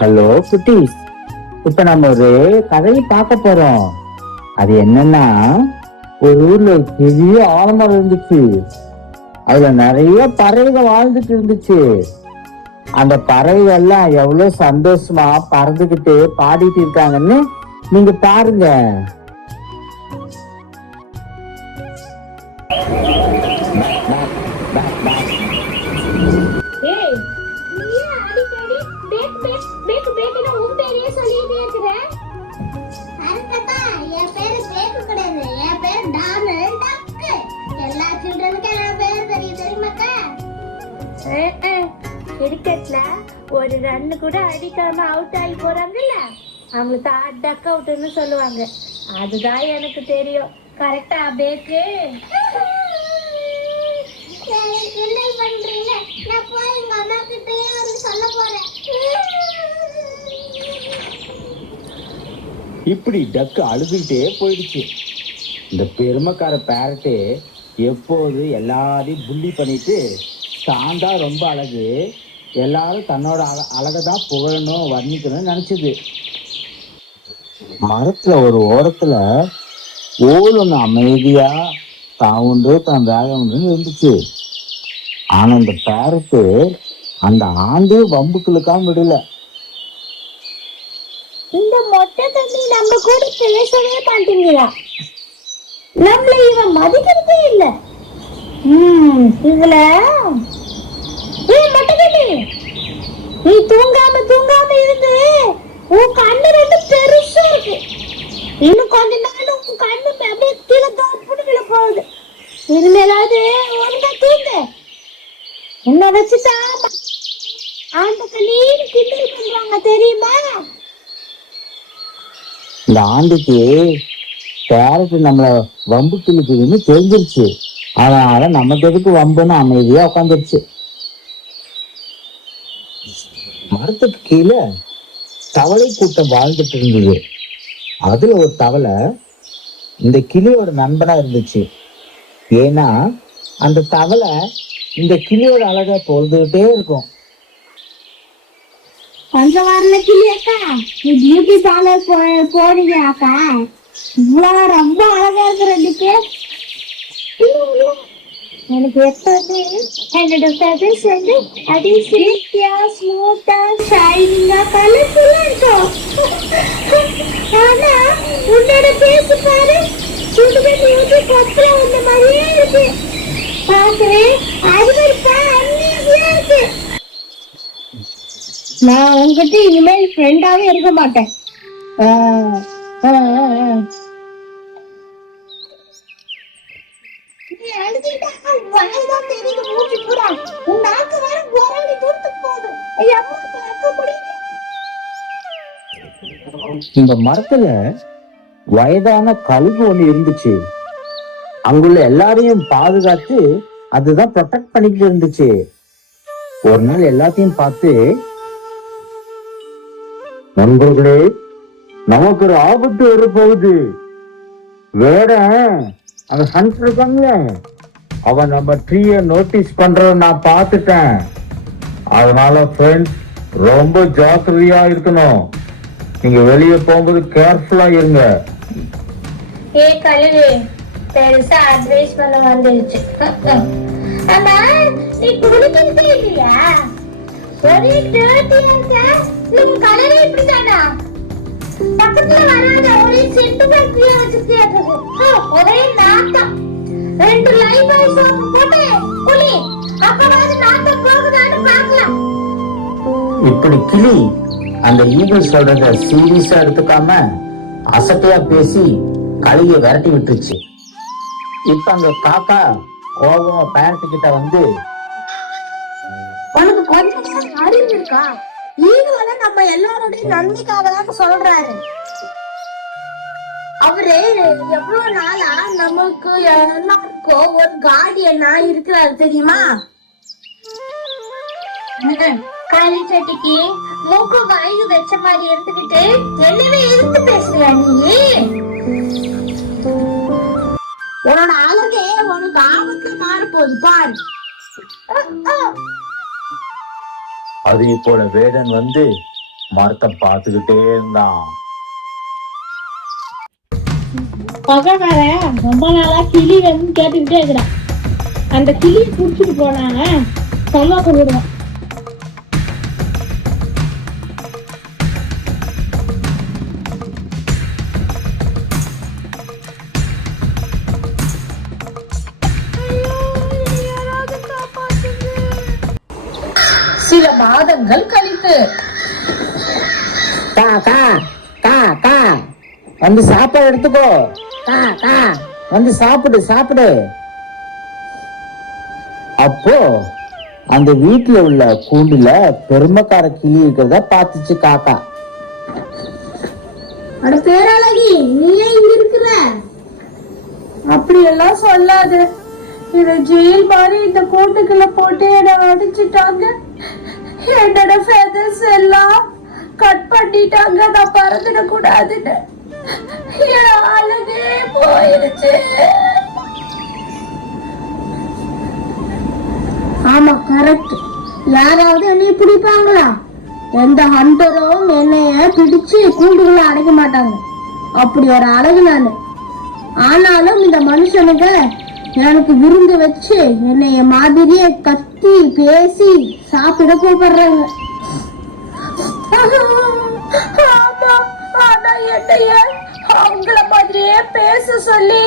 Hello குட்டீஸ், இப்ப நம்ம ஒரு கதையை பார்க்க போறோம். அது என்னன்னா, ஒரு ஊர்ல ஒரு பெரிய ஆலமரம் இருந்துச்சு. அதுல நிறைய பறவைகள் வாழ்ந்துட்டு இருந்துச்சு. அந்த பறவைகள் எல்லாம் எவ்வளவு சந்தோஷமா பறந்துகிட்டு பாடிட்டு இருக்காங்கன்னு நீங்க பாருங்க. கிரிக்கெட்ல ஒரு ரன்னு கூட அடிக்காம அவுட் ஆகி போறாங்கல்ல, அவங்க டக் அவுட்னு சொல்லுவாங்க. அதுதான் எனக்கு தெரியும். கரெக்டா பேக்கு? இப்படி டக்கு அழுதுகிட்டே போயிடுச்சு. இந்த பெருமைக்கார பேரட்டு எப்போது எல்லாரையும் புள்ளி பண்ணிட்டு சாந்தா ரொம்ப அழகு, எல்லாரும் தன்னோட அழகதான் புகழணும் வர்ணிக்கணும்னு நினைச்சது. மரத்துல ஒரு ஓரத்துல ஒன்று அமைதியா தான் உண்டு தான் வேலை உண்டுன்னு இருந்துச்சு. ஆனா இந்த பேரட்டு அந்த ஆண்டே வம்புக்களுக்காம விடல. இந்த மொட்டை தண்ணி நம்ம கூட பேசவே மாட்டேங்கிறா, நம்மள இவன் மதிக்கிறதே இல்ல. இதுல மொட்டை தண்ணி, நீ தூங்காம இருந்து உன் கண்ணு ரெண்டு பெருசா இருக்கு. இன்னும் கொஞ்ச நாள் உன் கண்ணு அப்படியே கீழே தோப்புன்னு விழ போகுது. இனிமேலாவது ஒழுங்கா தூங்கு. உன்னை வச்சுதான் ஆண்ட கண்ணீர் கிண்டல் பண்றாங்க தெரியுமா? இந்த ஆண்டுக்கு பேரட்டு நம்மள வம்பு கிழிக்குதுன்னு தெரிஞ்சிருச்சு. அதனால நமக்கு எதுக்கு வம்புன்னு அமைதியா உட்காந்துருச்சு. மரத்துக்கு கீழே தவளை கூட்டம் வாழ்ந்துட்டு இருந்தது. அதுல ஒரு தவளை இந்த கிளியோட நண்பனா இருந்துச்சு. ஏன்னா அந்த தவளை இந்த கிளியோட அழகை பொழுதுகிட்டே இருக்கும். கொஞ்சம் வரல கிளி அக்கா, நீ பியூட்டி பார்லர் போறீங்க அக்கா, இவ்வளவு ரொம்ப அழகா இருக்கு ரெண்டு பேர். எனக்கு எப்பவுமே என்னோட ஃபேஸ் வந்து அது சில்கியா ஸ்மூத்தா ஷைனிங்கா கலர்ஃபுல்லா இருக்கும். ஆனா உன்னோட ஃபேஸ் பாரு, சுடுதண்ணி ஊற்றி கொப்பரை வந்த மாதிரியே இருக்கு. பார்க்கவே அருவருப்பா அன்னியா இருக்கு. நான் உங்ககிட்ட இனிமேல் ஃப்ரெண்டாவே இருக்க மாட்டேன். இந்த மரத்துல வயதான கழுகு ஒண்ணு இருந்துச்சு. அங்குள்ள எல்லாரையும் பாதுகாத்து அதுதான் ப்ரொடெக்ட் பண்ணிட்டு இருந்துச்சு. ஒரு நாள் எல்லாத்தையும் பார்த்து, நண்பர்களே, நமக்கு ஒரு ஆபத்து வர போகுது. வேற அந்த ஹண்ட் இருக்காங்களே, அவன் நம்ம ட்ரீய நோட்டீஸ் பண்றத நான் பார்த்துட்டேன். அதனால ஃப்ரெண்ட்ஸ் ரொம்ப ஜாக்கிரதையா இருக்கணும். நீங்க வெளியே போகும்போது கேர்ஃபுல்லா இருங்க. கழுகு பெருசா அட்வைஸ் பண்ண வந்துருச்சு. ஆமா, நீ குடிக்கிறதே இல்லையா? ஒரே டர்ட்டியா நீங்க கலரே இப்படிதானா? பக்கத்துல வராத ஒரே செட்டு பேக்டரியா வச்சிருக்கியாட்டு. ஒரே நாட்டம். 2 லைஃப் பாய் சோப் போட்டு குளி, அப்பவாது நாட்டம் போகுதான்னு பார்க்கலாம். இப்படி கிளி அந்த ஈகிள் சொல்றத சீரியஸா எடுத்துக்காம அசட்டையா பேசி கழுகிய விரட்டி விட்டுருச்சு. இப்ப அந்த காக்கா கோபமா பேரட்டு கிட்ட வந்து, உனக்கு கொஞ்சம் அறிவு இருக்கா? ஈகிள் நம்ம எல்லாரோடைய நன்மைக்காக தான் சொல்றாரு. அவரு எவ்வளவு நாளா நமக்கு எல்லாருக்கும் ஒரு கார்டியனா இருக்கிறாரு தெரியுமா? காலி சட்டிக்கு மூக்கு வாயு வச்ச மாதிரி எடுத்துக்கிட்டு என்னவே எடுத்து பேசுறியா நீ? உன்னோட அழகே உனக்கு ஆபத்துல மாறப்போகுது பாரு. அதே போல வேடன் வந்து மரத்தை பார்த்துக்கிட்டே இருந்தான். பகக்காரன் ரொம்ப நாளா கிளி வந்து கேட்டுக்கிட்டே இருக்கிறான். அந்த கிளியை குடிச்சிட்டு போனாங்க சொல்ல கொடுக்குறோம். சில மாதங்கள் கழித்து கா கா கா கா வந்து சாப்பாடு எடுத்துக்கோ. கா கா வந்து சாப்பிடு சாப்பிடு. அப்போ அந்த வீட்டுல உள்ள கூண்டுல பெருமைக்கார கிளி இருக்கிறத பார்த்துச்சு காக்கா. அட பேரழகி, நீ ஏன் இங்க இருக்கிற? அப்படி எல்லாம் சொல்லாது. இத ஜெயில் மாதிரி இந்த கூட்டுக்குள்ள போட்டு என்ன அடிச்சுட்டாங்க. என்னோட ஃபெதர்ஸ் எல்லாம் கட் பண்ணிட்டாங்க. நான் பறந்துட கூடாதுன்னு என் அழகே போயிருச்சு. ஆமா, கரெக்ட். யாராவது என்னைய பிடிப்பாங்களா? எந்த ஹண்டரும் என்னைய பிடிச்சு கூண்டுக்குள்ள அடைக்க மாட்டாங்க. அப்படி ஒரு அழகு நானு. ஆனாலும் இந்த மனுஷனுங்க எனக்கு விருந்து வச்சு என்னைய மாதிரியே கத்தி பேசி சாப்பிட கூப்பிடுறாங்க. ஆமா, ஆனா என்னைய அவங்கள மாதிரியே பேச சொல்லி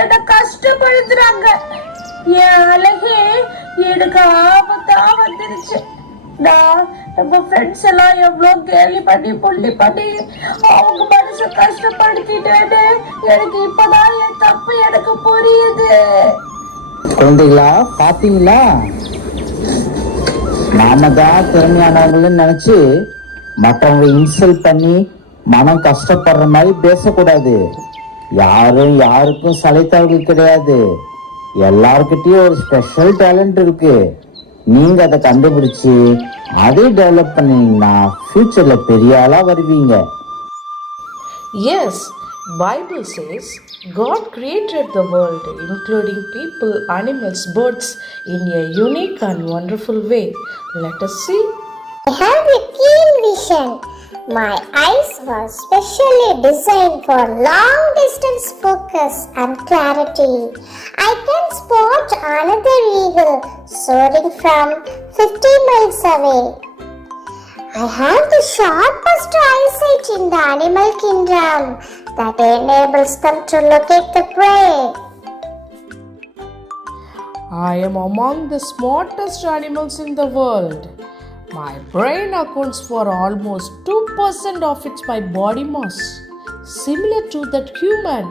என்ன கஷ்டப்படுத்துறாங்க. என் அழகே எனக்கு ஆபத்தா வந்துருச்சு. நான் நம்ம ஃப்ரெண்ட்ஸ் எல்லாம் எவ்வளவு கேலி பண்ணி புள்ளி பண்ணி அவங்க மனசை கஷ்டப்படுத்திட்டேன்னு எனக்கு இப்பதான் என் தப்பு எனக்கு புரியுது. குழந்தைகளா, பாத்தீங்களா? நாம தான் திறமையானவங்கன்னு நினைச்சு மற்றவங்க இன்சல்ட் பண்ணி மனம் கஷ்டப்படுற மாதிரி பேசக்கூடாது. யாரும் யாருக்கும் சளைத்தவர்கள் கிடையாது. எல்லார்கிட்டயும் ஒரு ஸ்பெஷல் டேலண்ட் இருக்கு. நீங்க அதை கண்டுபிடிச்சு அதை டெவலப் பண்ணீங்கன்னா ஃபியூச்சர்ல பெரிய ஆளா வருவீங்க. Yes, Bible says God created the world, including people, animals, birds, in a unique and wonderful way. Let us see. I have a keen vision. My eyes were specially designed for long distance focus and clarity. I can spot another eagle soaring from 50 miles away. I have the sharpest eyesight in the animal kingdom that enables them to locate the prey. I am among the smartest animals in the world. My brain accounts for almost 2% of its my body mass, similar to that human.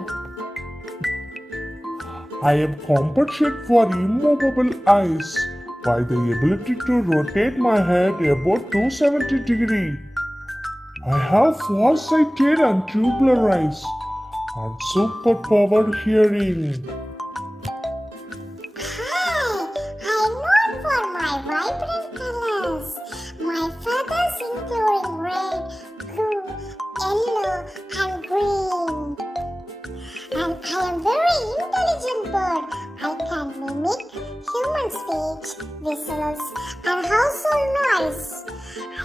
I am compensated for immovable eyes by the ability to rotate my head about 270 degrees. I have far-sighted and tubular eyes and super-powered hearing. Hi, I am known for my vibrant colors. My feathers including red, blue, yellow and green. And I am very intelligent bird. I can mimic human speech, whistles and household noise.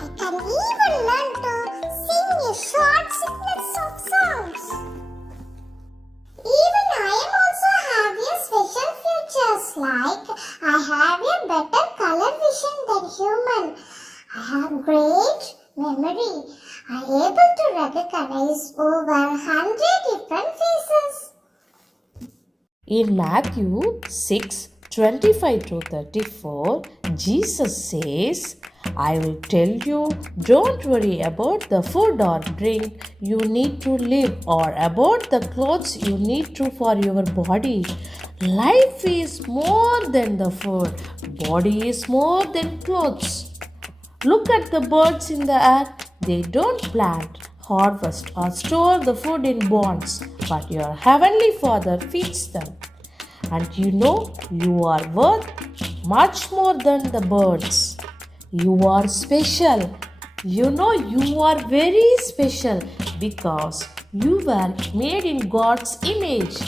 I can even learn to sing a short snippets of songs. Even I am also have a special features like I have a better color vision than human. I have great memory. I am able to recognize over 100 different faces. In Matthew 6:25-34, Jesus says, I will tell you, don't worry about the food or drink you need to live, or about the clothes you need to for your body. Life is more than the food, body is more than clothes. Look at the birds in the air. They don't plant, harvest, or store the food in barns, but your heavenly Father feeds them. And you know you are worth much more than the birds. You are special. You know you are very special because you were made in God's image.